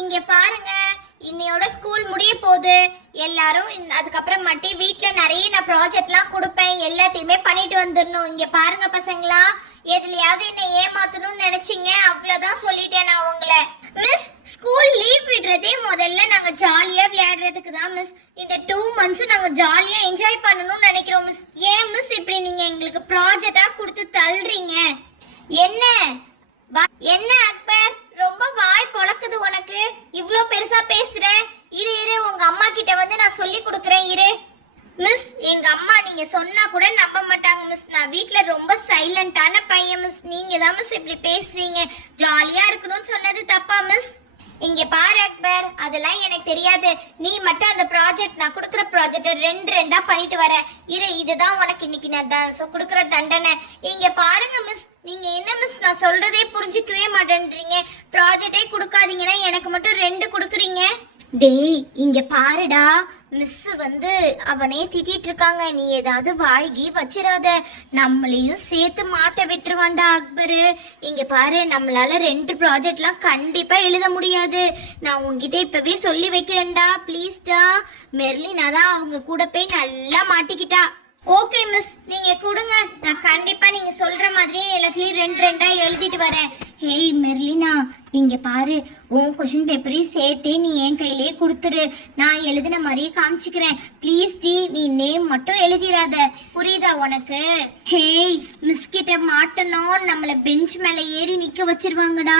இங்க பாருங்க, இன்னையோட ஸ்கூல் முடிய போகுது. எல்லாரும் அதுக்கப்புறம் மட்டி வீட்ல நிறைய நான் ப்ராஜெக்ட்லாம் கொடுப்பேன். எல்லாத்தையுமே பண்ணிட்டு வந்துடணும். இங்க பாருங்க பசங்களா, எதுலயாவது என்ன ஏமாத்தணும்னு நினைச்சீங்க, அவ்வளவுதான் சொல்லிட்டேன் நான் உங்களை. மிஸ், ஸ்கூல் லீவ் விடுறதே முதல்ல நாங்க ஜாலியா விளையாடுறதுக்கு தான் மிஸ். இந்த 2 months நாங்க ஜாலியா என்ஜாய் பண்ணணும்னு நினைக்கிறோம் மிஸ். ஏன் மிஸ் இப்படி நீங்க எங்களுக்கு ப்ராஜெக்டா கொடுத்து தள்ளுறீங்க? என்ன என்ன அக்பர், ரொம்ப வாய் பொளக்குது உனக்கு? இவ்ளோ பெருசா பேசுற? இரு இரு, உங்க அம்மா கிட்ட வந்து நான் சொல்லி கொடுக்குறேன், இரு. மிஸ், எங்க அம்மா நீங்க சொன்னா கூட நம்ப மாட்டாங்க மிஸ். நான் வீட்ல ரொம்ப சைலண்டான பையன் மிஸ். நீங்க தான் மிஸ் இப்படி பேசுறீங்க. ஜாலியா இருக்கணும்னு சொன்னது தப்பா மிஸ்? இங்க பாரு அக்பர், அதெல்லாம் எனக்கு தெரியாது. நீ மட்டும் அந்த ப்ராஜெக்ட், நான் கொடுக்குற ப்ராஜெக்ட் 2 பண்ணிட்டு வர. இரு, இதுதான் உனக்கு இன்னைக்கு நான் கொடுக்குற தண்டனை. இங்க பாருங்க மிஸ், நீங்க என்ன மிஸ் நான் சொல்றதே புரிஞ்சுக்கவே மாட்டேன்றீங்க. ப்ராஜெக்டே கொடுக்காதீங்கன்னா எனக்கு மட்டும் 2 கொடுக்குறீங்க. டேய், இங்க பாருடா, மிஸ் வந்து அவனே திட்டிட்டு இருக்காங்க. நீ ஏதாவது வாய்கி வச்சிடாத, நம்மளையும் சேர்த்து மாட்ட விட்டுருவான்டா அக்பரு. இங்க பாரு, நம்மளால 2 ப்ராஜெக்ட்லாம் கண்டிப்பா எழுத முடியாது. நான் உங்ககிட்ட இப்பவே சொல்லி வைக்கிறேன்டா, ப்ளீஸ்டா. மெர்லினா தான் அவங்க கூட போய் நல்லா மாட்டிக்கிட்டா. ஓகே மிஸ், நீங்க கொடுங்க. நான் கண்டிப்பா நீங்க சொல்ற மாதிரி எல்லாத்துலயும் 2 எழுதிட்டு வரேன். ஹேய் மெர்லினா, இங்க பாரு, உன் கொஸ்டின் பேப்பரையும் சேர்த்தே நீ என் கையிலேயே கொடுத்துரு. நான் எழுதின மாதிரியே காமிச்சுக்கிறேன். ப்ளீஸ் டி, நீ நேம் மட்டும் எழுதிடாத, புரியுதா உனக்கு? ஹேய், மிஸ் கிட்ட மாட்டணும், நம்மள பெஞ்ச் மேல ஏறி நிக்க வச்சிருவாங்கடா.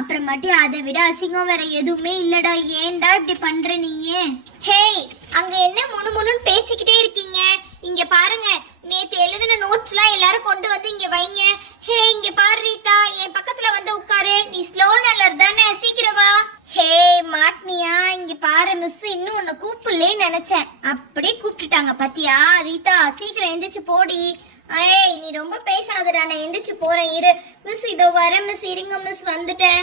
அப்புறமாட்டி அதை விட அசிங்கம் வேற எதுவுமே இல்லடா. ஏன்டா இப்படி பண்ற நீயே? ஹேய், அங்க என்ன முணுமுணுன்னு பேசிக்கிட்டே இருக்கீங்க? இங்க பாருங்க, நேத்து எழுதின நோட்ஸ்லாம் எல்லாரும் கொண்டு வந்து இங்க வைங்க. ஹே, இங்க பாரு ரீதா, என் பக்கத்துல வந்து உட்காரு. நீ ஸ்லோ லர்னர் தானே, சீக்கிரம் வா. ஹே மாட்னியா, இங்க பாரு, மிஸ் இன்னும் உன்னை கூப்பிடலே நினைச்சேன், அப்படியே கூப்பிட்டுட்டாங்க பாத்தியா? ரீதா, சீக்கிரம் எந்திரிச்சு போடி. ஏய், நீ ரொம்ப பேசாதடா, நான் எந்திரிச்சு போறேன், இரு. மிஸ் இதோ வரேன் மிஸ், இருங்க மிஸ், வந்துட்டேன்.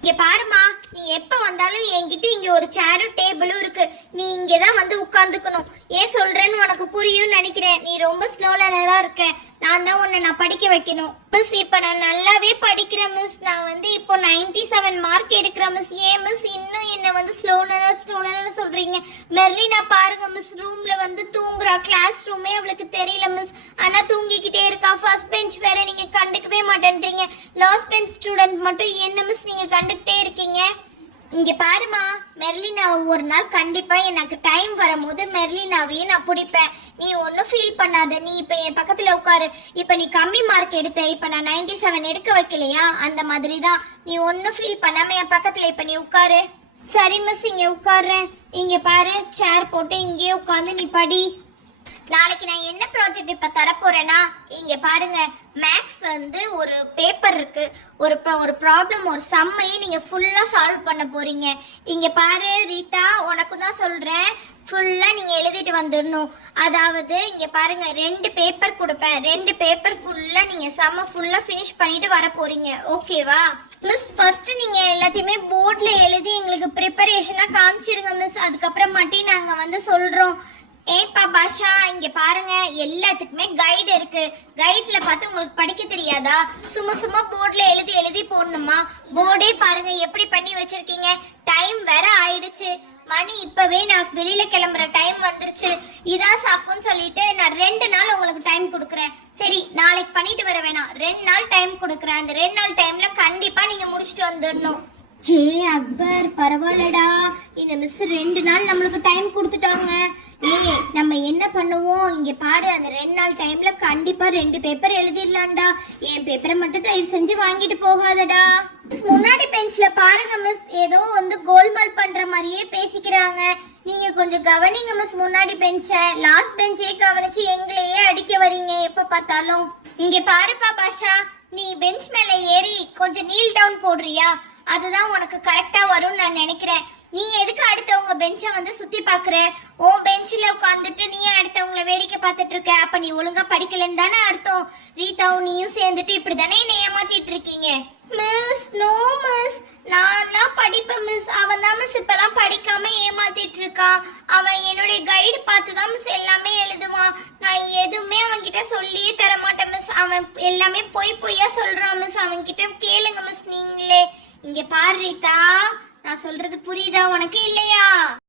இங்க பாருமா, நீ எப்ப வந்தாலும் என்கிட்ட இங்க ஒரு சேரும் டேபிளும் இருக்கு. நீ இங்கதான் வந்து உட்கார்ந்துக்கணும். ஏன் சொல்றேன்னு உனக்கு புரியும்னு நினைக்கிறேன். நீ ரொம்ப ஸ்லோ லேர்னரா இருக்க. நான் தான் உன்னை நான் படிக்க வைக்கணும். மிஸ், இப்ப நான் நல்லாவே படிக்கிறேன் மிஸ். நான் வந்து இப்போ 97 மார்க் எடுக்கிறேன் மிஸ். ஏன் மிஸ் இன்னும் என்ன வந்து ஸ்லோ லேர்னர் சொல்றீங்க? மெர்லினா பாருங்க மிஸ், ரூம்ல வந்து தூங்குறா. கிளாஸ் ரூமே அவளுக்கு தெரியல மிஸ், ஆனா தூங்கிக்கிட்டே இருக்கா. ஃபர்ஸ்ட் பெஞ்ச் வேற நீங்க கண்டுக்கவே மாட்டேன்றீங்க. லாஸ்ட் பெஞ்ச் ஸ்டூடெண்ட் மட்டும் என்ன மிஸ் நீங்க கண்டுக்கிட்டே இருக்கீங்க? இங்க பாருமா, மெர்லினாவை ஒரு நாள் கண்டிப்பா எனக்கு டைம் வரும்போது மெர்லினாவையும் நான் பிடிப்பேன். நீ ஒன்றும் ஃபீல் பண்ணாத. நீ இப்போ என் பக்கத்துல உட்காரு. இப்போ நீ கம்மி மார்க் எடுத்த, இப்போ நான் 97 எடுக்க வைக்கலையா, அந்த மாதிரி தான். நீ ஒன்றும் ஃபீல் பண்ணாம என் பக்கத்துல இப்போ நீ உட்காரு. சரி மிஸ், இங்க உட்காடுறேன். இங்க பாரு, சேர் போட்டு இங்கேயே உட்காந்து நீ படி. நாளைக்கு நான் என்ன ப்ராஜெக்ட் இப்ப தரப்போறேன்னா, இங்க பாருங்க, மேக்ஸ் வந்து ஒரு பேப்பர் இருக்கு, ஒரு ப்ராப்ளம், ஒரு சம்மையை நீங்க ஃபுல்லா சால்வ் பண்ண போறீங்க. இங்க பாரு ரீதா, உனக்கு தான் சொல்றேன், ஃபுல்லா நீங்க எழுதிட்டு வந்துடணும். அதாவது இங்க பாருங்க, 2 பேப்பர் கொடுப்பேன். 2 பேப்பர் ஃபுல்லா நீங்க சம்ம ஃபுல்லா ஃபினிஷ் பண்ணிட்டு வர போறீங்க. ஓகேவா மிஸ்? ஃபர்ஸ்ட் நீங்க எல்லாத்தையுமே போர்ட்ல எழுதி எங்களுக்கு ப்ரிப்பரேஷனா காமிச்சிருங்க மிஸ். அதுக்கப்புறம் மட்டும் நாங்க வந்து சொல்றோம். ஏப்பா பாஷா, இங்க பாருங்க, எல்லாத்துக்குமே கைடு இருக்கு. கைட்ல பார்த்து உங்களுக்கு படிக்க தெரியாதா? சும்மா போர்ட்ல எழுதி போடணுமா? போர்டே பாருங்க எப்படி பண்ணி வச்சிருக்கீங்க. டைம் வேற ஆயிடுச்சு, மணி இப்பவே நான் வெளியில கிளம்புற டைம் வந்துருச்சு. இதான் சாக்குன்னு சொல்லிட்டு நான் 2 நாள் உங்களுக்கு டைம் கொடுக்குறேன். சரி, நாளைக்கு பண்ணிட்டு வர வேணாம், 2 நாள் டைம் கொடுக்குறேன். அந்த 2 நாள் டைம்ல கண்டிப்பா நீங்க முடிச்சுட்டு வந்துடணும். ஹே அக்பர், பரவாயில்லடா, இந்த மிஸ் 2 நாள் நம்மளுக்கு டைம் கொடுத்துட்டாங்க. ஏய், நம்ம என்ன பண்ணுவோம்? இங்க பாரு, அந்த 2 நாள் டைம்ல கண்டிப்பா 2 பேப்பர் எழுதிடலாம்டா. என் பேப்பரை மட்டும் தயவு செஞ்சு வாங்கிட்டு போகாதடா. முன்னாடி பெஞ்ச்ல பாருங்க மிஸ், ஏதோ வந்து கோல்மால் பண்ற மாதிரியே பேசிக்கிறாங்க. நீங்க கொஞ்சம் கவனிங்க மிஸ். முன்னாடி பெஞ்ச, லாஸ்ட் பெஞ்சே கவனிச்சு எங்களையே அடிக்க வரீங்க எப்ப பார்த்தாலும். இங்க பாருப்பா பாஷா, நீ பெஞ்ச் மேல ஏறி கொஞ்சம் நீல் டவுன் போடுறியா? அதுதான் உனக்கு கரெக்டா வரும்னு நான் நினைக்கிறேன். நீ எதுக்கு அடுத்தவங்க பெஞ்சை வந்து சுத்தி பாக்குற? உன் பெஞ்சில உட்காந்துட்டு நீ அடுத்தவங்கள வேடிக்கை பார்த்துட்டு இருக்க. அப்ப நீ ஒழுங்கா படிக்கலன்னு தானே அர்த்தம். ரீதாவும் நீயும் சேர்ந்துட்டு இப்படி தானே என்னை ஏமாத்திட்டு இருக்கீங்க. மிஸ், நோ மிஸ், நான் படிப்பேன் மிஸ். அவன் தான் மிஸ் இப்பெல்லாம் படிக்காம ஏமாத்திட்டு இருக்கான். அவன் என்னுடைய கைடு பார்த்து தான் மிஸ் எல்லாமே எழுதுவான். நான் எதுவுமே அவன் கிட்ட சொல்லியே தர மாட்டேன் மிஸ். அவன் எல்லாமே பொய்யா சொல்றான் மிஸ். அவன் கிட்ட கேளுங்க மிஸ் நீங்களே. இங்க பாரு ரீதா, நான் சொல்றது புரியுதா உனக்கு இல்லையா?